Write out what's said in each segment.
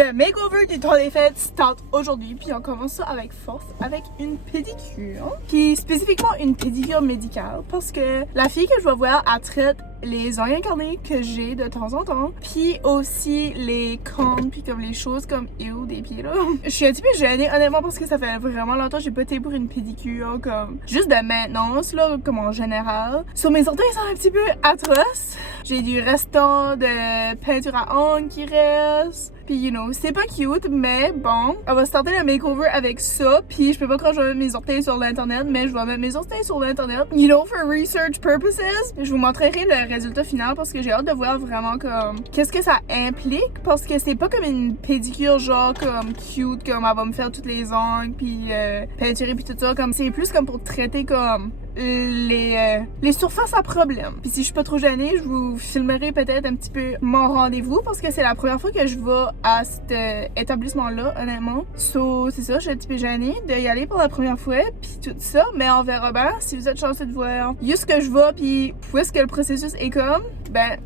Le makeover du temps des fêtes start aujourd'hui, puis on commence ça avec force, avec une pédicure. Puis spécifiquement une pédicure médicale, parce que la fille que je vais voir, elle traite les ongles incarnés que j'ai de temps en temps, puis aussi les cornes, puis comme les choses comme ew des pieds là. Je suis un petit peu gênée honnêtement parce que ça fait vraiment longtemps que j'ai pas été pour une pédicure comme juste de maintenance là, comme en général. Sur mes orteils ils sont un petit peu atroces. J'ai du restant de peinture à ongles qui reste. Puis you know, c'est pas cute, mais bon, on va starter le makeover avec ça. Puis je peux pas quand je vais mettre mes orteils sur l'internet, mais je vais mettre mes orteils sur l'internet, you know, for research purposes. Je vous montrerai le résultat final parce que j'ai hâte de voir vraiment comme qu'est-ce que ça implique, parce que c'est pas comme une pédicure genre comme cute, comme elle va me faire toutes les ongles puis peinturer puis tout ça, comme c'est plus comme pour traiter comme les surfaces à problème. Puis si je suis pas trop gênée, je vous filmerai peut-être un petit peu mon rendez-vous parce que c'est la première fois que je vais à cet établissement-là, honnêtement. So, c'est ça, je suis un petit peu gênée d'y aller pour la première fois, puis tout ça, mais on verra bien si vous êtes chanceux de voir juste que je vais, puis où est-ce que le processus est comme, ben,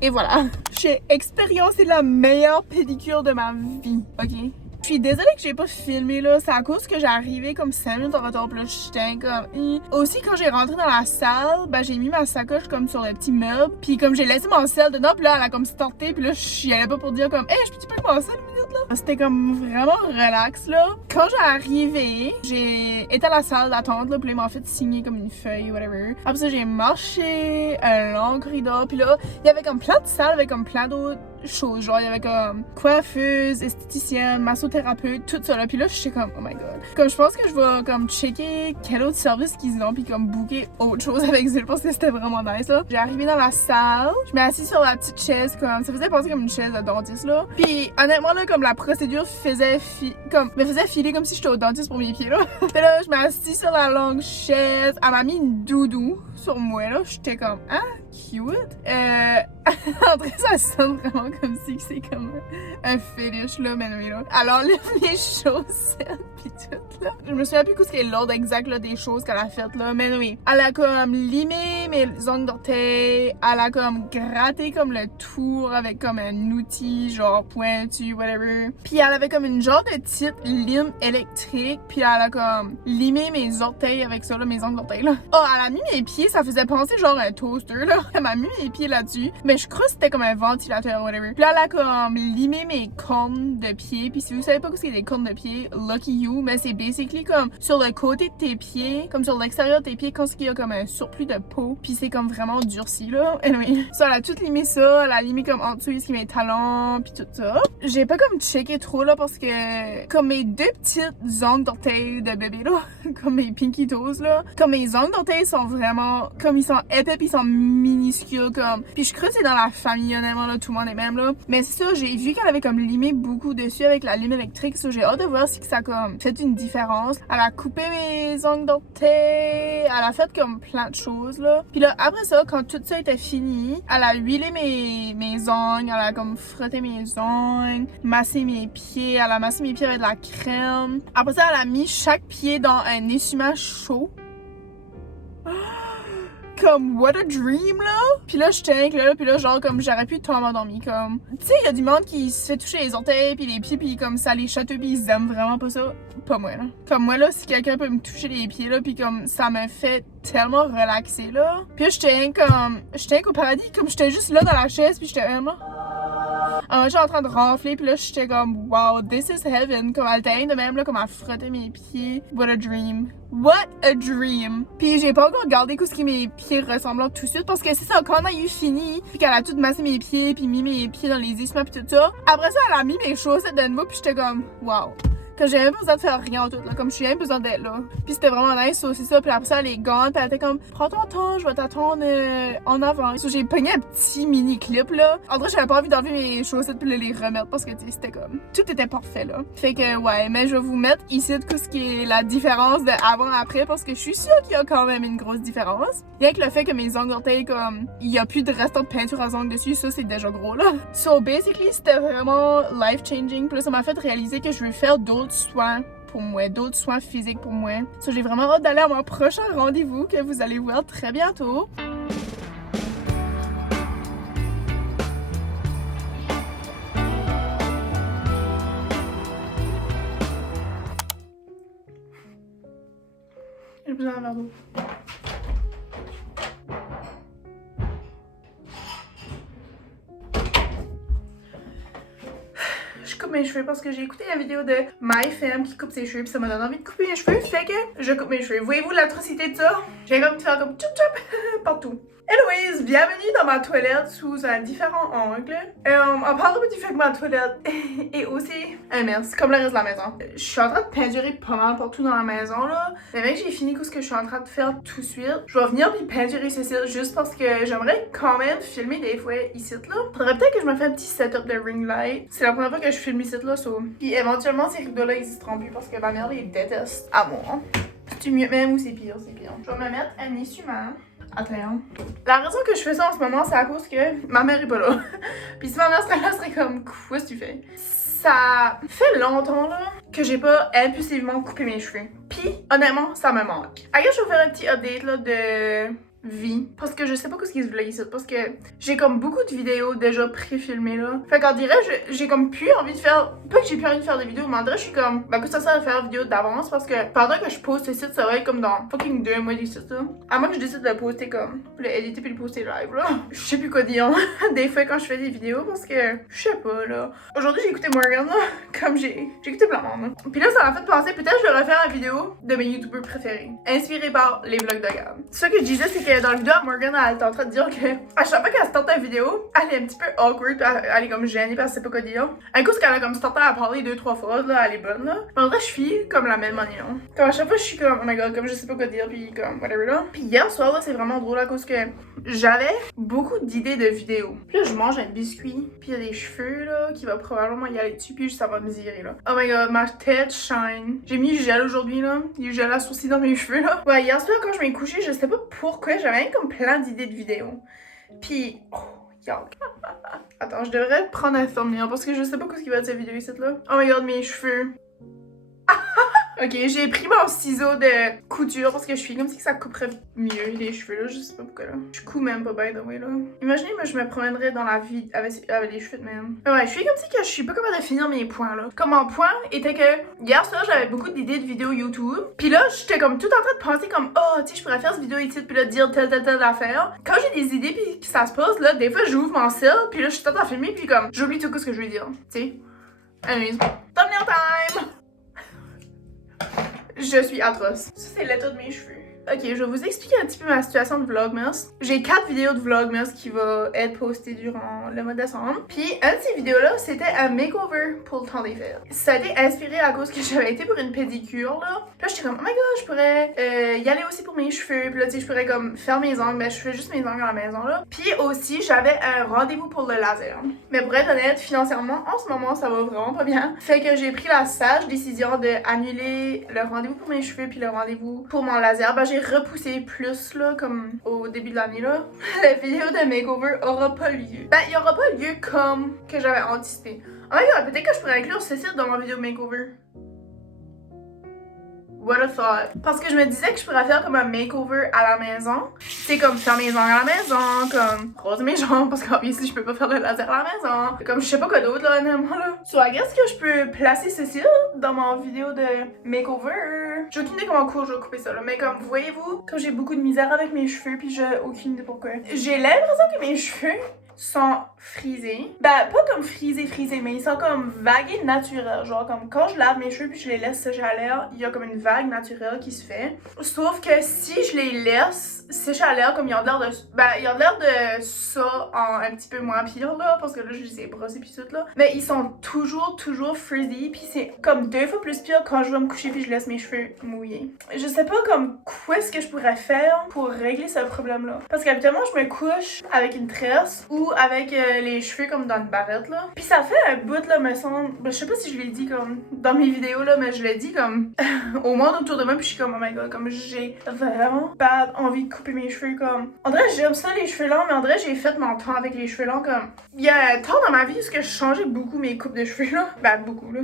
et voilà. J'ai expériencé la meilleure pédicure de ma vie, ok? Je suis désolée que j'ai pas filmé là, c'est à cause que j'ai arrivé comme 5 minutes en retard, puis là j'étais comme Aussi quand j'ai rentré dans la salle, ben j'ai mis ma sacoche comme sur le petit meuble, puis comme j'ai laissé mon sel dedans, puis là elle a comme starté, puis là j'y allais pas pour dire comme hey, je peux-tu prendre mon sel une minute là? C'était comme vraiment relax là. Quand j'ai arrivé, j'ai été à la salle d'attente là, puis là ils m'ont fait signer comme une feuille whatever. Après ça j'ai marché un long corridor, puis là il y avait comme plein de salles avec comme plein d'autres choses, genre il y avait comme coiffeuse, esthéticienne, massothérapeute, tout ça là, puis là j'étais comme oh my god, comme je pense que je vais comme checker quel autre service qu'ils ont puis comme booker autre chose avec eux parce que c'était vraiment nice là. J'ai arrivé dans la salle, je m'ai assise sur la petite chaise, comme ça faisait penser comme une chaise de dentiste là, puis honnêtement là comme la procédure me faisait filer comme si j'étais au dentiste pour mes pieds là. Puis là je m'ai assise sur la longue chaise, elle m'a mis une doudou sur moi là, j'étais comme ah cute. En vrai, ça sonne vraiment comme si c'est comme un fetish là, mais oui là. Alors enlève mes chaussettes pis tout là. Je me souviens plus ce qu'est l'ordre exact là, des choses qu'elle a faites là, mais oui. Elle a comme limé mes ongles d'orteil, elle a comme gratté comme le tour avec comme un outil genre pointu, whatever. Puis elle avait comme une genre de petite lime électrique, puis elle a comme limé mes orteils avec ça là, mes ongles d'orteil là. Oh, elle a mis mes pieds, ça faisait penser genre un toaster là. Elle m'a mis mes pieds là-dessus, mais je crois que c'était comme un ventilateur, whatever. Puis là, elle a comme limé mes cornes de pied. Puis si vous savez pas ce que c'est des cornes de pied, lucky you, mais c'est basically comme sur le côté de tes pieds, comme sur l'extérieur de tes pieds, quand il y a comme un surplus de peau. Puis c'est comme vraiment durci là. Anyway, ça, elle a tout limé ça. Elle a limé comme en dessous, ici mes talons, puis tout ça. J'ai pas comme checké trop là parce que comme mes deux petites ongles d'orteil de bébé là, comme mes pinky toes là, comme mes ongles d'orteil sont vraiment comme ils sont épais puis ils sont minuscules comme. Puis je crois que c'est dans la famille honnêtement là, tout le monde est même là. Mais c'est ça, j'ai vu qu'elle avait comme limé beaucoup dessus avec la lime électrique. Ça, j'ai hâte de voir si ça a comme fait une différence. Elle a coupé mes ongles d'orteil, elle a fait comme plein de choses là. Puis là après ça, quand tout ça était fini, elle a huilé mes ongles, elle a comme frotté mes ongles, massé mes pieds, elle a massé mes pieds avec de la crème. Après ça, elle a mis chaque pied dans un essuie-main chaud. Comme what a dream là. Puis là j'étais là, puis là genre comme j'aurais pu tomber endormie comme. Tu sais, il y a du monde qui se fait toucher les orteils puis les pieds puis comme ça les chatouille puis ils aiment vraiment pas ça. Pas moi là. Comme moi là, si quelqu'un peut me toucher les pieds là puis comme ça me fait tellement relaxer là. Puis là j'étais au paradis, comme j'étais juste là dans la chaise puis j'étais même là. J'étais en train de ronfler, puis là, j'étais comme, wow, this is heaven. Comme elle était de même, là, comme elle frottait mes pieds. What a dream. What a dream. Puis j'ai pas encore regardé ce qui mes pieds ressemblant tout de suite, parce que c'est ça, quand on a eu fini, puis qu'elle a tout massé mes pieds, puis mis mes pieds dans les essuie-mains, puis tout ça. Après ça, elle a mis mes chaussettes de nouveau, puis j'étais comme, wow. Que j'avais même pas besoin de faire rien en tout, là, comme je suis même besoin d'être là. Puis c'était vraiment nice, aussi ça. Puis après ça, les gants, puis elle était comme, prends ton temps, je vais t'attendre en avant. So, j'ai pogné un petit mini clip, là. En vrai, j'avais pas envie d'enlever mes chaussettes puis de les remettre parce que, tu sais, c'était comme, tout était parfait, là. Fait que, ouais, mais je vais vous mettre ici de ce qui est la différence de avant-après parce que je suis sûre qu'il y a quand même une grosse différence. Rien que le fait que mes ongles d'orteil, comme, il y a plus de restant de peinture à ongles dessus, ça, c'est déjà gros, là. So, basically, c'était vraiment life-changing. Puis là, ça m'a fait réaliser que je veux faire d'autres soins pour moi, d'autres soins physiques pour moi. So, j'ai vraiment hâte d'aller à mon prochain rendez-vous que vous allez voir très bientôt. besoin d'un verre d'eau. Je coupe mes cheveux parce que j'ai écouté la vidéo de MyFam qui coupe ses cheveux puis ça m'a donné envie de couper mes cheveux, fait que je coupe mes cheveux. Voyez-vous l'atrocité de ça? J'ai comme de faire comme tchoup tchoup partout. Anyways, bienvenue dans ma toilette sous un différent angle. On parle du fait que ma toilette est aussi immense, comme le reste de la maison. Je suis en train de peinturer pas mal partout dans la maison là. Mais mec, j'ai fini ce que je suis en train de faire tout de suite. Je vais venir puis peinturer ceci juste parce que j'aimerais quand même filmer des fois ici là. Faudrait peut-être que je me fasse un petit setup de ring light. C'est la première fois que je filme ici là, so. Puis éventuellement ces rideaux là existeront plus parce que ma mère les déteste à moi. C'est mieux même ou c'est pire, c'est pire. Je vais me mettre un essuie-main. Attends. La raison que je fais ça en ce moment, c'est à cause que ma mère est pas là. Puis si ma mère serait là, serait comme, qu'est-ce que tu fais? Ça fait longtemps là que j'ai pas impulsivement coupé mes cheveux. Puis honnêtement, ça me manque. Regarde, je vais faire un petit update là de vie parce que je sais pas ce qui se voulait ici parce que j'ai comme beaucoup de vidéos déjà pré-filmées là. Fait qu'en dirait j'ai comme plus envie de faire, pas que j'ai plus envie de faire des vidéos, mais en dirait je suis comme bah que ça sert à faire une vidéo d'avance parce que pendant que je poste ce site ça va être comme dans fucking 2 mois d'ici là. À moins que je décide de le poster comme le éditer puis le poster live là. Je sais plus quoi dire des fois quand je fais des vidéos parce que je sais pas là. Aujourd'hui j'ai écouté Morgan là comme j'ai écouté plein de monde là. Puis là ça m'a fait penser peut-être je vais refaire une vidéo de mes youtubeurs préférés inspirés par les vlogs de Gab. Ce que je disais c'est que dans la vidéo, Morgan, elle était en train de dire que à chaque fois qu'elle starte une vidéo, elle est un petit peu awkward, elle est comme gênée parce qu'elle sait pas quoi dire. Un coup, qu'elle a comme starté à parler 2-3 phrases, là, elle est bonne, là. Mais en vrai, je suis comme la même manière. Comme à chaque fois, je suis comme, oh my god, comme je sais pas quoi dire, puis comme, whatever, là. Puis hier soir, là, c'est vraiment drôle à cause que j'avais beaucoup d'idées de vidéos. Puis là, je mange un biscuit, puis il y a des cheveux, là, qui va probablement y aller dessus, puis ça va me virer, là. Oh my god, ma tête shine. J'ai mis du gel aujourd'hui, là. Il y a du gel à sourcils dans mes cheveux, là. Ouais, hier soir, quand je m'ai couchée, je sais pas pourquoi, j'avais comme plein d'idées de vidéos. Puis, oh, yuck. Attends, je devrais prendre un thumbnail parce que je sais pas ce qui va être cette vidéo ici là. Oh my god, mes cheveux. Ok, j'ai pris mon ciseau de couture parce que je suis comme si ça couperait mieux les cheveux là, je sais pas pourquoi là. Je couds même pas by the way là. Imaginez moi je me promènerais dans la vie avec les cheveux de même. Ouais, je suis comme si que je suis pas capable de finir mes points là. Comme mon point était que hier soir j'avais beaucoup d'idées de vidéos YouTube. Puis là j'étais comme tout en train de penser comme oh tu sais je pourrais faire cette vidéo ici puis là dire telle affaire. Quand j'ai des idées puis que ça se passe là, des fois j'ouvre mon cell puis là je suis tout en train de filmer puis comme j'oublie tout ce que je veux dire. Tu sais. Anyways, thumbnail time! Je suis atroce. Ça, c'est l'état de mes cheveux. Ok, je vais vous expliquer un petit peu ma situation de Vlogmas. J'ai 4 vidéos de Vlogmas qui vont être postées durant le mois de décembre. Puis, une de ces vidéos-là, c'était un makeover pour le temps des fêtes. Ça a été inspiré à cause que j'avais été pour une pédicure, là. Puis là, j'étais comme, oh my god, je pourrais y aller aussi pour mes cheveux. Puis là, tu sais, je pourrais comme faire mes ongles. Mais je fais juste mes ongles à la maison, là. Puis aussi, j'avais un rendez-vous pour le laser. Mais pour être honnête, financièrement, en ce moment, ça va vraiment pas bien. Fait que j'ai pris la sage décision d'annuler le rendez-vous pour mes cheveux puis le rendez-vous pour mon laser. Ben, j'ai repoussé plus là comme au début de l'année là. La vidéo de makeover aura pas lieu. Ben il y aura pas lieu comme que j'avais anticipé. Oh my god, peut-être que je pourrais inclure ceci dans ma vidéo makeover. What a thought. Parce que je me disais que je pourrais faire comme un makeover à la maison. C'est comme faire mes ongles à la maison, comme rose mes jambes, parce qu'obviously je peux pas faire de laser à la maison. Comme je sais pas quoi d'autre là, honnêtement là. So I guess que je peux placer ceci là, dans ma vidéo de makeover. J'ai aucune idée comment court je vais couper ça là, mais comme voyez-vous, comme j'ai beaucoup de misère avec mes cheveux, puis j'ai aucune idée pourquoi. J'ai l'impression que mes cheveux sont frisés. Ben, pas comme frisés, mais ils sont comme vagues et naturels. Genre, comme quand je lave mes cheveux puis je les laisse sécher à l'air, il y a comme une vague naturelle qui se fait. Sauf que si je les laisse sécher à l'air, comme ils ont l'air de. Ben, ils ont l'air de ça en un petit peu moins pire, là, parce que là, je les ai brossés puis tout, là. Mais ils sont toujours frizzy, puis c'est comme 2 fois plus pire quand je vais me coucher puis je laisse mes cheveux mouillés. Je sais pas comme quoi est-ce que je pourrais faire pour régler ce problème-là. Parce qu'habituellement, je me couche avec une tresse ou avec les cheveux comme dans une barrette là. Puis ça fait un bout là me semble, ben, je sais pas si je l'ai dit comme dans mes vidéos là, mais je l'ai dit comme au monde autour de moi puis je suis comme oh my god, comme j'ai vraiment pas envie de couper mes cheveux comme. En vrai j'aime ça les cheveux longs, mais en vrai j'ai fait mon temps avec les cheveux longs comme. Il y a un temps dans ma vie où je changeais beaucoup mes coupes de cheveux là. Ben beaucoup là.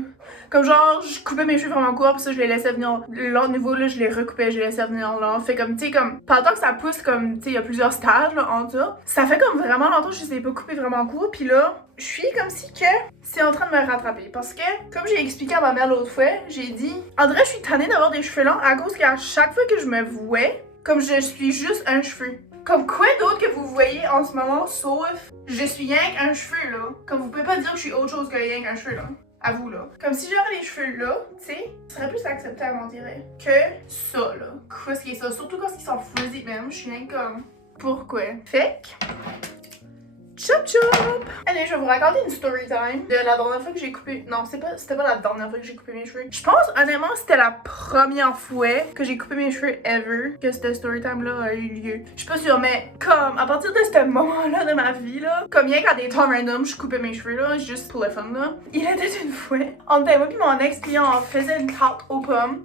Comme genre je coupais mes cheveux vraiment courts puis ça je les laissais venir long niveau là, je les recoupais, je les laissais venir long. Fait comme tu sais comme pendant que ça pousse comme tu sais il y a plusieurs stages là en tout. Ça fait comme vraiment longtemps que je c'est pas coupé vraiment court. Puis là, je suis comme si que c'est en train de me rattraper. Parce que, comme j'ai expliqué à ma mère l'autre fois, j'ai dit, André, je suis tannée d'avoir des cheveux longs à cause qu'à chaque fois que je me vois, comme je suis juste un cheveu. Comme quoi d'autre que vous voyez en ce moment, sauf je suis rien qu'un cheveu, là. Comme vous pouvez pas dire que je suis autre chose que rien qu'un cheveu, là. À vous, là. Comme si j'aurais les cheveux là, tu sais, ce serait plus acceptable, on dirait, que ça, là. Qu'est-ce qui est ça? Surtout quand ils sont frizzy, même. Je suis rien comme... Pourquoi? Fait que... Chop chop! Allez, je vais vous raconter une story time de la dernière fois que j'ai coupé... Non, c'était pas la dernière fois que j'ai coupé mes cheveux. Je pense, honnêtement, c'était la première fois que j'ai coupé mes cheveux ever que cette story time-là a eu lieu. Je suis pas sûre, mais comme, à partir de ce moment-là de ma vie, là, comme bien qu'à des temps random, je coupais mes cheveux, là, juste pour le fun, là. Il était une fois, entre moi et mon ex-client, on faisait une tarte aux pommes.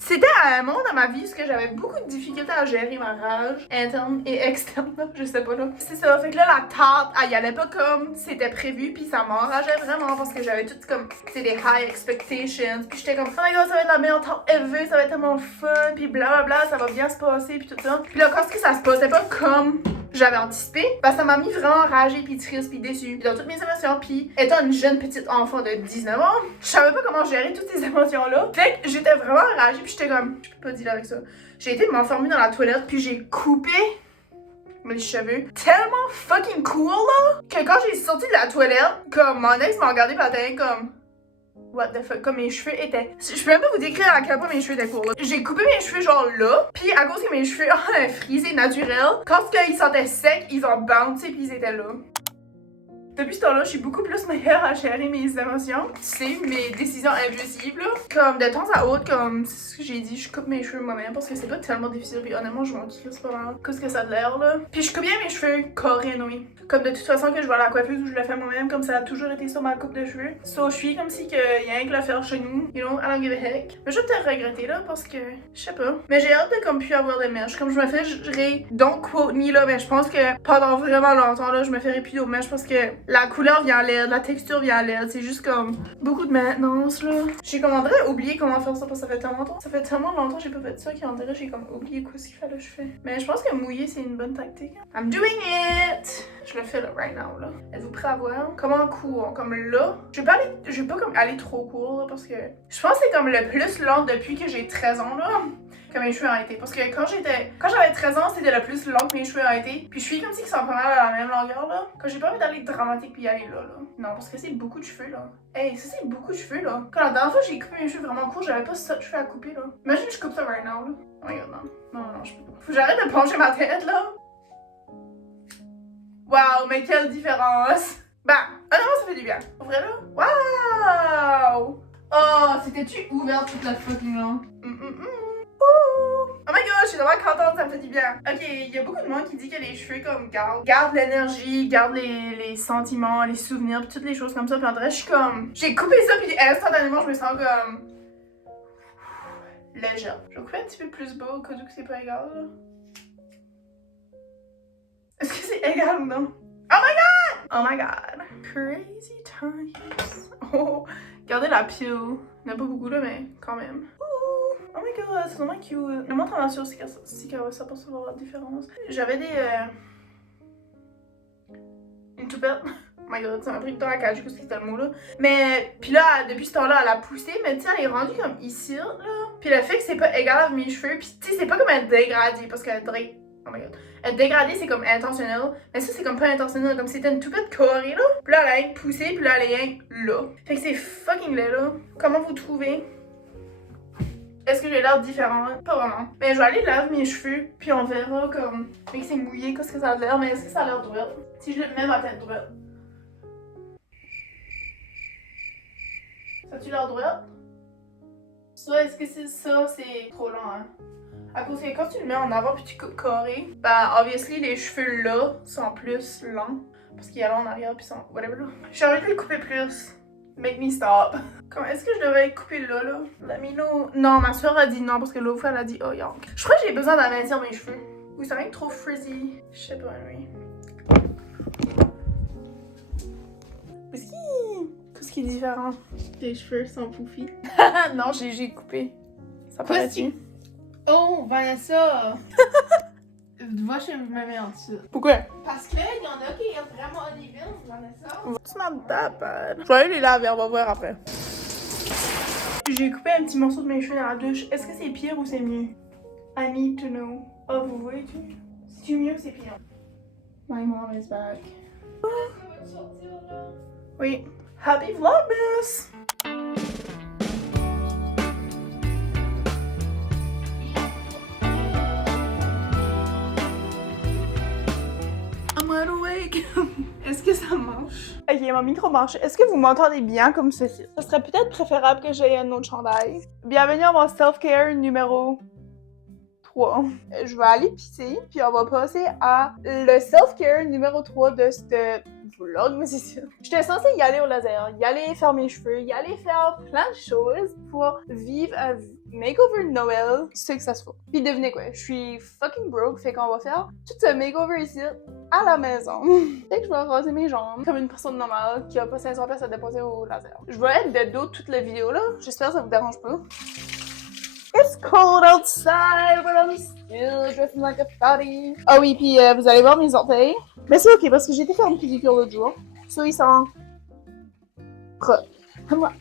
C'était un moment dans ma vie où j'avais beaucoup de difficultés à gérer ma rage interne et externe, là, je sais pas là. C'est ça, fait que là la tarte, elle y allait pas comme c'était prévu, puis ça m'enrageait vraiment parce que j'avais tout comme, c'est des high expectations, puis j'étais comme oh my god ça va être la meilleure tarte ever, ça va être tellement fun, puis blablabla, ça va bien se passer, puis tout ça. Puis là quand ça se passait pas comme j'avais anticipé, bah ça m'a mis vraiment enragée, puis triste, puis déçue, puis dans toutes mes émotions, puis étant une jeune petite enfant de 19 ans, je savais pas comment gérer toutes ces émotions-là. Fait que j'étais vraiment enragée, puis j'étais comme, je peux pas dealer avec ça. J'ai été m'enfermer dans la toilette, puis j'ai coupé mes cheveux. Tellement fucking cool, là, que quand j'ai sorti de la toilette, comme mon ex m'a regardé, puis elle était comme... What the fuck, comme mes cheveux étaient... Je peux même pas vous décrire à quel point mes cheveux étaient courts, là. J'ai coupé mes cheveux genre là, puis à cause que mes cheveux ont frisé naturel, quand ils sentaient secs, ils ont bouncé puis ils étaient là. Depuis ce temps-là, je suis beaucoup plus meilleure à gérer mes émotions. C'est mes décisions impulsives, là. Comme de temps à autre, comme ce que j'ai dit, je coupe mes cheveux moi-même parce que c'est pas tellement difficile. Puis honnêtement, je m'en crisse pas mal. Qu'est-ce que ça a de l'air, là. Puis je coupe bien mes cheveux carrés, oui. Comme de toute façon que je vais à la coiffeuse ou je le fais moi-même, comme ça a toujours été sur ma coupe de cheveux. So, je suis comme si qu'il y a rien que le faire chez nous. You know, I don't give a heck. Mais je vais peut-être regretter, là, parce que, je sais pas. Mais j'ai hâte de comme plus avoir de mèches. Comme je me fais, don't quote me, là, mais je pense que pendant vraiment longtemps, là, je me ferai plus de mèches parce que la couleur vient laide, la texture vient laide. C'est juste comme beaucoup de maintenance, là. J'ai comme, on dirait oublié comment faire ça parce que ça fait tellement longtemps. Ça fait tellement longtemps que j'ai pas fait ça qu'on dirait j'ai comme oublié quoi ce qu'il fallait que je fais. Mais je pense que mouiller, c'est une bonne tactique. I'm doing it! Je le fais là, right now, là. Êtes-vous prêts à voir? Comment court? Comme là. Je vais pas comme aller trop court, là, parce que je pense que c'est comme le plus long depuis que j'ai 13 ans, là. Que mes cheveux ont été. Parce que quand j'avais 13 ans, c'était le plus long que mes cheveux ont été. Puis je suis comme si ils sont pas mal à la même longueur, là. Quand j'ai pas envie d'aller dramatique puis y aller là, là. Non, parce que c'est beaucoup de cheveux, là. Hey, ça c'est beaucoup de cheveux, là. Quand la dernière fois j'ai coupé mes cheveux vraiment courts, j'avais pas ça de cheveux à couper, là. Imagine je coupe ça right now, là. Oh my god, non. Non, je peux pas. Faut que j'arrête de pencher ma tête, là. Waouh, mais quelle différence! Bah, honnêtement, ça fait du bien. Pour vrai, là? Waouh! Oh, c'était-tu ouvert toute la fucking long? Oh my god, je suis vraiment contente, ça me fait du bien. Ok, il y a beaucoup de monde qui dit que les cheveux comme gardent l'énergie, gardent les sentiments, les souvenirs, pis toutes les choses comme ça. Puis en vrai, je suis comme... J'ai coupé ça puis instantanément, je me sens comme... légère. Je vais couper un petit peu plus bas au cas où c'est pas égal, là. Est-ce que c'est égal ou non? Oh my god! Oh my god. Crazy times. Oh, regardez la pile. Il n'y en a pas beaucoup là, mais quand même. Oh my god, c'est vraiment cute. Je montre en sur si ça peut se voir la différence. J'avais une toupette. Oh my god, ça m'a pris du temps à cacher que c'était le mot là. Mais, puis là, depuis ce temps-là, elle a poussé, mais tu sais, elle est rendue comme ici, là. Puis le fait que c'est pas égal avec mes cheveux, puis tu sais, c'est pas comme un dégradé, parce qu'elle oh my god. Un dégradé, c'est comme intentionnel. Mais ça, c'est comme pas intentionnel. Comme c'était une toupette carrée, là. Puis là, elle a rien poussé, puis là, elle est rien là. Fait que c'est fucking laid, là. Comment vous trouvez? Est-ce que j'ai l'air différent? Pas vraiment. Mais je vais aller laver mes cheveux, puis on verra comme... Mais que c'est mouillé, qu'est-ce que ça a l'air. Mais est-ce que ça a l'air droit? Si je le mets ma tête droite. Ça a-tu l'air droit? Ça, est-ce que c'est ça? C'est trop long, hein? À cause que quand tu le mets en avant puis tu coupes carré, ben obviously les cheveux là sont plus longs. Parce qu'il y a là en arrière puis sont whatever là. J'ai envie de les couper plus. Make me stop. Comme est-ce que je devrais couper là? Let me know. Non, ma soeur a dit non parce que l'autre fois elle a dit oh yank. Je crois que j'ai besoin d'amincir mes cheveux. Ou ça rien trop frizzy. Je sais pas, oui. Qu'est-ce qui est différent? Tes cheveux sont poufis. Non, j'ai coupé. Ça paraît-tu? Oh, Vanessa! Va chez me mets en dessous. Pourquoi? Parce qu'il y en a qui sont vraiment horribles, j'en ai ça. It's not that bad. Je vais aller les laver, on va voir après. J'ai coupé un petit morceau de mes cheveux dans la douche. Est-ce que c'est pire ou c'est mieux? I need to know. Oh, vous voyez-tu? C'est mieux ou c'est pire? My mom is back. Oui. Happy Vlogmas! I'm wide awake. Est-ce que ça marche? Ok, mon micro marche. Est-ce que vous m'entendez bien comme ceci? Ce serait peut-être préférable que j'aie un autre chandail. Bienvenue à mon self-care numéro 3. Je vais aller pisser, puis on va passer à le self-care numéro 3 de ce vlog. Mais c'est ça. J'étais censée y aller au laser, y aller faire mes cheveux, y aller faire plein de choses pour vivre un makeover Noël successful. Puis devinez quoi, je suis fucking broke, fait qu'on va faire tout ce makeover ici à la maison. Fait que je vais raser mes jambes comme une personne normale qui a pas 500 pièces à déposer au laser. Je vais être de dos toute la vidéo là, j'espère que ça vous dérange pas. It's cold outside, but I'm still dressing like a fatty. Ah oui, puis vous allez voir mes orteils. Mais c'est ok parce que j'ai été faire une pédicure l'autre jour. So ils sont propres. Comme moi.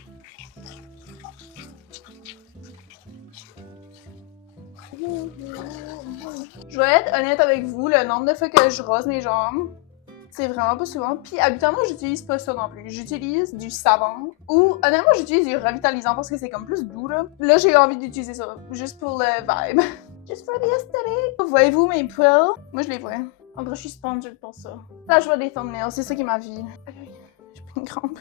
Je vais être honnête avec vous, le nombre de fois que je rase mes jambes, c'est vraiment pas souvent. Puis habituellement, j'utilise pas ça non plus. J'utilise du savon ou honnêtement, j'utilise du revitalisant parce que c'est comme plus doux là. Là, j'ai envie d'utiliser ça juste pour le vibe. Just for the aesthetic. Voyez-vous mes poils? Moi, je les vois. En vrai, je suis sponsored pour ça. Là, je vois des thumbnails, c'est ça qui est ma vie. J'ai pris une crampe.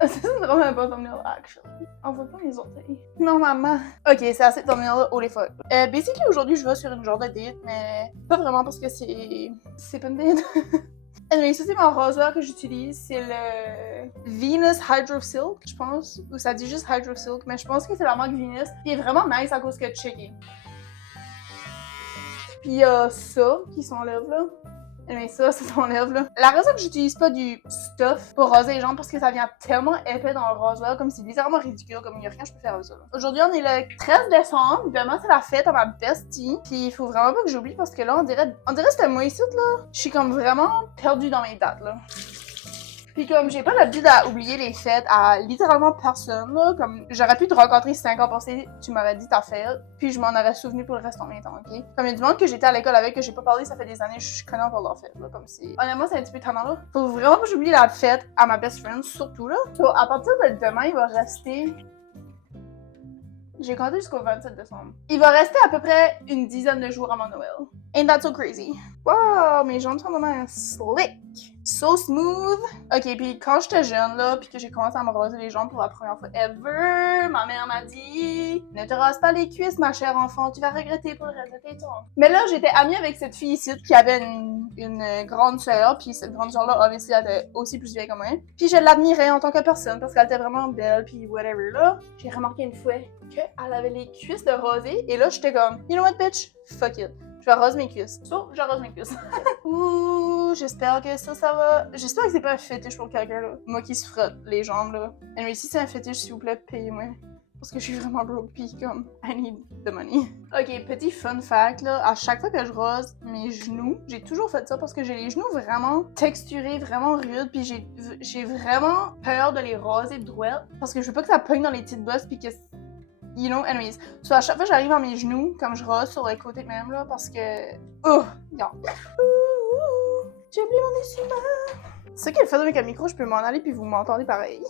C'est vraiment un bon thumbnail, actually. On voit pas mes orteils. Non, maman. Ok, c'est assez de thumbnail, oh les fuck. Basically, aujourd'hui, je vais sur une genre de date, mais pas vraiment parce que c'est pas une date. Anyway, ça c'est mon rasoir que j'utilise, c'est le Venus Hydro Silk, je pense, ou ça dit juste Hydro Silk, mais je pense que c'est la marque Venus, qui est vraiment nice à cause que checké. Puis il y a ça qui s'enlève là. Mais ça s'enlève là. La raison que j'utilise pas du stuff pour raser les jambes, parce que ça vient tellement épais dans le rasoir, comme c'est bizarrement ridicule, comme il y a rien que je peux faire avec ça. Aujourd'hui, on est le 13 décembre, demain c'est la fête à ma bestie, puis il faut vraiment pas que j'oublie parce que là, on dirait que c'était moi ici là. Je suis comme vraiment perdue dans mes dates là. Puis comme j'ai pas l'habitude à oublier les fêtes à littéralement personne, là, comme j'aurais pu te rencontrer 5 ans passés, tu m'aurais dit ta fête, puis je m'en aurais souvenu pour le reste de mes temps, ok? Comme il y a du monde que j'étais à l'école avec, que j'ai pas parlé, ça fait des années, je connais encore leur fête, là, comme si... Honnêtement, c'est un petit peu tannant, là. Faut vraiment pas que j'oublie la fête à ma best friend, surtout, là. So, à partir de demain, il va rester... J'ai compté jusqu'au 27 décembre. Il va rester à peu près une dizaine de jours avant Noël. Ain't that so crazy? Wow, mes jambes sont vraiment slick. So smooth. Ok, puis quand j'étais jeune, là, puis que j'ai commencé à me raser les jambes pour la première fois ever, ma mère m'a dit « Ne te rase pas les cuisses, ma chère enfant, tu vas regretter pour le reste de tes temps. » Mais là, j'étais amie avec cette fille ici qui avait une grande sœur, puis cette grande sœur-là, obviously, elle était aussi plus vieille que moi. Puis je l'admirais en tant que personne, parce qu'elle était vraiment belle, puis whatever, là. J'ai remarqué une fois qu'elle avait les cuisses de rasées, et là, j'étais comme « You know what, bitch? Fuck it. Je vais raser mes cuisses. » So, je rase mes cuisses. Ouh, j'espère que ça va. J'espère que c'est pas un fétiche pour quelqu'un, là. Moi qui se frotte les jambes, là. Et si c'est un fétiche, s'il vous plaît, payez-moi. Parce que je suis vraiment broke, pis comme, I need the money. Ok, petit fun fact, là. À chaque fois que je rase mes genoux, j'ai toujours fait ça parce que j'ai les genoux vraiment texturés, vraiment rudes, pis j'ai vraiment peur de les raser droit. Parce que je veux pas que ça pogne dans les petites bosses, pis que... You know, anyways. So, à chaque fois, j'arrive à mes genoux, comme je rase sur le côté de même, là, parce que... Oh, regarde. J'ai oublié mon essuie-main. C'est ça qui est le fait avec un micro, je peux m'en aller puis vous m'entendez pareil.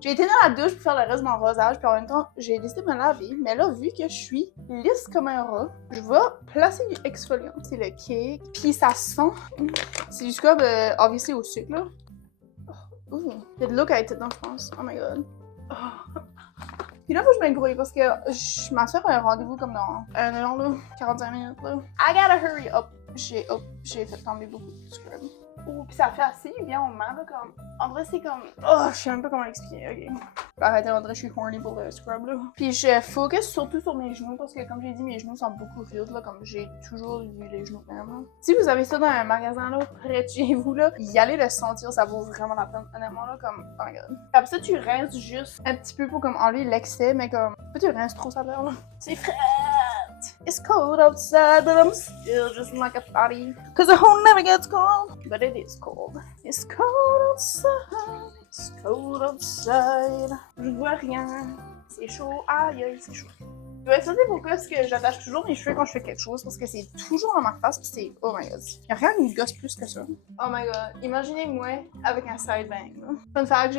J'ai été dans la douche pour faire le reste de mon rasage, puis en même temps, j'ai décidé de me laver. Mais là, vu que je suis lisse comme un rat, je vais placer du exfoliant. C'est le cake, puis ça sent. C'est du scrub, obviously au sucre, là. Oh, il y a de l'eau qui a été dedans, je pense. Oh my god. Oh. Puis là, faut que je m'embrouille parce que je m'assure à un rendez-vous comme dans 1 heure, là, 45 minutes, là. I gotta hurry up. J'ai fait tomber beaucoup de scrub. Oh, pis ça fait assez bien au moment, là, comme... En vrai, c'est comme... Oh, je sais même pas comment l'expliquer, ok. Arrêtez, en vrai, je suis horny pour le scrub, là. Puis je focus surtout sur mes genoux, parce que, comme j'ai dit, mes genoux sont beaucoup rudes, là, comme j'ai toujours eu les genoux même, là. Si vous avez ça dans un magasin, là, près de chez vous, là, y aller le sentir, ça vaut vraiment la peine, honnêtement, là, comme... Oh my god. Après ça, tu rinces juste un petit peu pour, comme, enlever l'excès, mais comme... Pas tu rinces trop, ça perd, là. C'est frette! It's cold outside, but I'm still just like a body. Cause the home never gets cold, but it is cold. It's cold outside, it's cold outside. Je vois rien, c'est chaud, aïe, c'est chaud. Je vais expliquer pourquoi est-ce que j'attache toujours mes cheveux quand je fais quelque chose, parce que c'est toujours dans ma face, pis c'est, oh my god. Y'a rien qui me gosse plus que ça. Oh my god, imaginez-moi avec un side bang, là. Fun fact,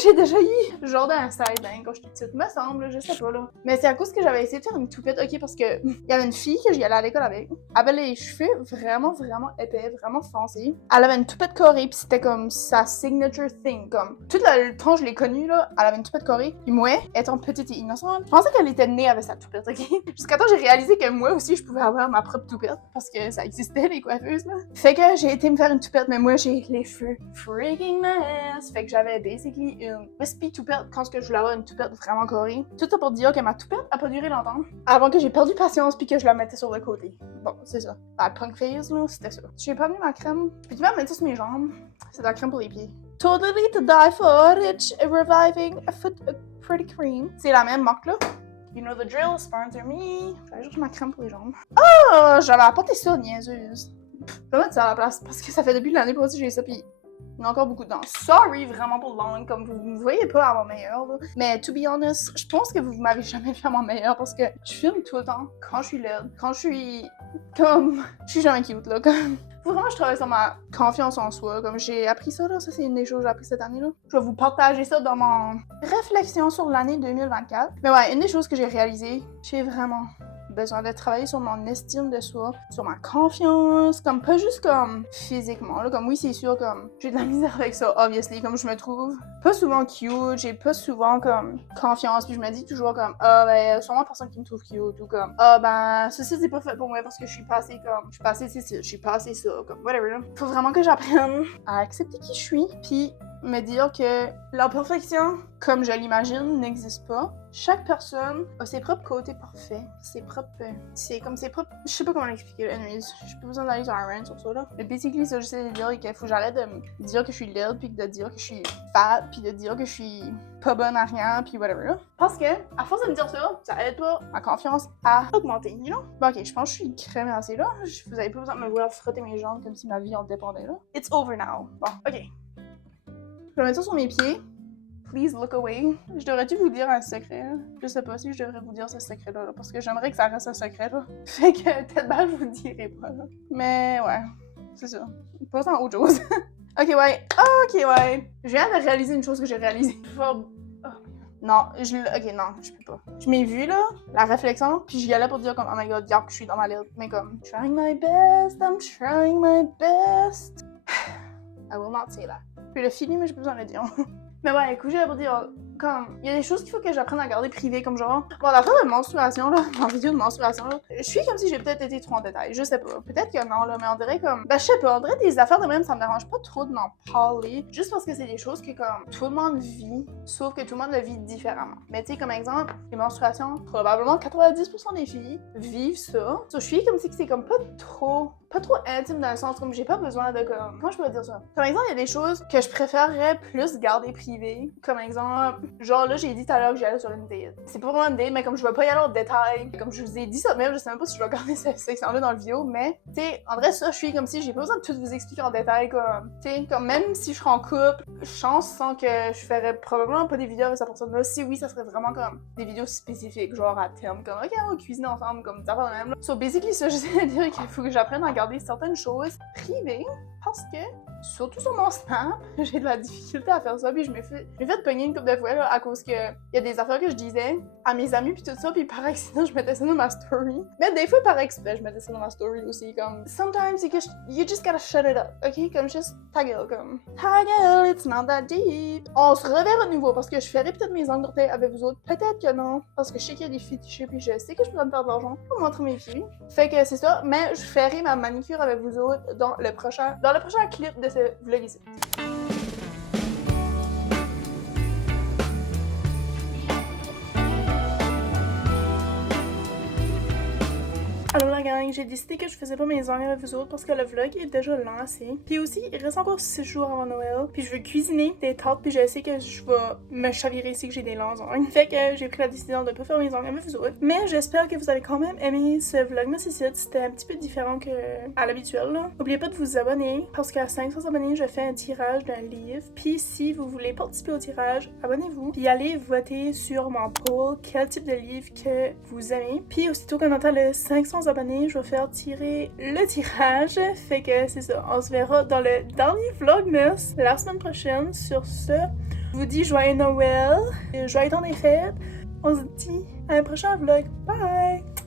j'ai déjà eu genre d'un side bang quand j'étais petite, me semble, je sais pas là. Mais c'est à cause que j'avais essayé de faire une toupette, ok, parce que y avait une fille que j'y allais à l'école avec. Elle avait les cheveux vraiment épais, vraiment foncés. Elle avait une toupette carrée, pis c'était comme sa signature thing, comme tout le temps je l'ai connue là, elle avait une toupette carrée. Pis moi, étant petite et innocente, je pensais qu'elle était née avec sa toupette, ok. Jusqu'à temps j'ai réalisé que moi aussi je pouvais avoir ma propre toupette parce que ça existait les coiffeuses là. Fait que j'ai été me faire une toupette, mais moi j'ai les cheveux freaking mess. Fait que j'avais basically une wispy toupette quand je voulais avoir une toupette vraiment carrée. Tout ça pour dire que ma toupette a pas duré longtemps avant que j'ai perdu patience puis que je la mettais sur le côté. Bon, c'est ça. La punk phase, là, c'était ça. J'ai pas mis ma crème. Peux-tu même mettre ça sur mes jambes? C'est de la crème pour les pieds. Totally to die for, it's reviving a foot a pretty cream. C'est la même marque là. You know the drill, sponsor me. J'avais juste ma crème pour les jambes. Oh, j'avais apporté ça, niaiseuse. Je vais mettre ça à la place parce que ça fait depuis l'année passée que j'ai ça pis il y a encore beaucoup de dents. Sorry vraiment pour le long, comme vous me voyez pas à mon meilleur là. Mais to be honest, je pense que vous m'avez jamais vu à mon meilleur parce que je filme tout le temps quand je suis laide, quand je suis comme... Je suis jamais cute là, comme... Faut vraiment que je travaille sur ma confiance en soi, comme j'ai appris ça là, ça c'est une des choses que j'ai appris cette année là. Je vais vous partager ça dans mon réflexion sur l'année 2024. Mais ouais, une des choses que j'ai réalisées, j'ai vraiment besoin de travailler sur mon estime de soi, sur ma confiance, comme pas juste comme physiquement, là, comme oui c'est sûr comme j'ai de la misère avec ça, obviously, comme je me trouve pas souvent cute, j'ai pas souvent comme confiance, puis je me dis toujours comme ben sûrement personne qui me trouve cute, ou comme ben ceci c'est pas fait pour moi parce que je suis pas assez comme, je suis pas assez ceci, je suis pas assez ça, comme whatever là. Faut vraiment que j'apprenne à accepter qui je suis, puis me dire que la perfection, comme je l'imagine, n'existe pas. Chaque personne a ses propres côtés parfaits, ses propres... C'est comme ses propres... Je sais pas comment l'expliquer, anyways. J'ai pas besoin d'aller sur un rant sur ça, là. Mais basically, ça, j'essaie de dire qu'il faut que j'arrête de me dire que je suis laide, puis de dire que je suis fat, puis de dire que je suis pas bonne à rien, puis whatever, là. Parce que, à force de me dire ça aide pas ma confiance à augmenter, you know? Bon, ok, je pense que je suis crémée là. Vous avez pas besoin de me voir frotter mes jambes comme si ma vie en dépendait, là. It's over now. Bon, ok. Je vais mettre ça sur mes pieds. Please look away. Je devrais-tu vous dire un secret? Là? Je sais pas si je devrais vous dire ce secret-là, là, parce que j'aimerais que ça reste un secret, là. Fait que peut-être bien je vous le dirai pas, là. Mais ouais, c'est ça. Passons à autre chose. Ok, ouais. Je viens de réaliser une chose que j'ai réalisée. Non, ok, non, je peux pas. Je m'ai vu, là, la réflexion, puis j'y allais pour dire comme, oh my god, que je suis dans ma lettre. Mais comme, trying my best, I'm trying my best. I will not say that. Puis le fini, mais j'ai pas besoin de le dire. Mais ouais, écoute, j'allais pour dire, comme, il y a des choses qu'il faut que j'apprenne à garder privées, comme genre, bon, la fin de menstruation, là, ma vidéo de menstruation, là, je suis comme si j'ai peut-être été trop en détail, je sais pas, peut-être que non, là, mais on dirait comme, ben, je sais pas, on dirait des affaires de même, ça me dérange pas trop de m'en parler, juste parce que c'est des choses que, comme, tout le monde vit, sauf que tout le monde le vit différemment. Mais tu sais, comme exemple, les menstruations, probablement 90% des filles vivent ça, je suis comme si c'est comme pas trop intime dans le sens comme j'ai pas besoin de comme... Comment je pourrais dire ça? Comme exemple, il y a des choses que je préférerais plus garder privées. Comme exemple, genre là, j'ai dit tout à l'heure que j'allais sur une date. C'est pas vraiment une date, mais comme je vais pas y aller en détail. Comme je vous ai dit ça même, je sais même pas si je vais garder cette section-là dans le vidéo, mais tu sais, en vrai, ça, je suis comme si j'ai pas besoin de tout vous expliquer en détail, comme... Tu sais, comme même si je serais en couple, je sens que je ferais probablement pas des vidéos avec cette personne-là. Si oui, ça serait vraiment comme des vidéos spécifiques, genre à terme, comme ok, on va cuisiner ensemble, comme ça va même. So basically, ça, j'essaie de dire qu'il faut que j'apprenne à garder certaines choses privées parce que, surtout sur mon Snap, j'ai de la difficulté à faire ça, puis je m'ai fait pogner une couple de fois là, à cause que il y a des affaires que je disais à mes amis puis tout ça, puis par accident je mettais ça dans ma story. Mais des fois par exprès je mettais ça dans ma story aussi, comme sometimes you just gotta shut it up, ok, comme juste ta gueule, comme ta gueule, it's not that deep. On se reverra à nouveau parce que je ferai peut-être mes ongles d'orteil avec vous autres, peut-être que non, parce que je sais qu'il y a des fétiches puis je sais que je peux me faire de l'argent pour montrer mes filles. Fait que c'est ça, mais je ferai ma manicure avec vous autres dans le prochain clip de ce vlog ici. Alors la gang, ben j'ai décidé que je faisais pas mes ongles avec vous autres parce que le vlog est déjà lancé. Puis aussi, il reste encore 6 jours avant Noël. Puis je veux cuisiner des tartes, puis je sais que je vais me chavirer si j'ai des longs ongles. Fait que j'ai pris la décision de pas faire mes ongles avec vous autres. Mais j'espère que vous avez quand même aimé ce vlog Narcissite. C'était un petit peu différent que à l'habituel, là. N'oubliez pas de vous abonner parce qu'à 500 abonnés, je fais un tirage d'un livre. Puis si vous voulez participer au tirage, abonnez-vous. Puis allez voter sur mon poll quel type de livre que vous aimez. Puis aussitôt qu'on atteint le 500 abonnés, je vais faire tirer le tirage. Fait que c'est ça. On se verra dans le dernier vlogmas la semaine prochaine. Sur ce, je vous dis joyeux Noël, joyeux temps des fêtes. On se dit à un prochain vlog. Bye!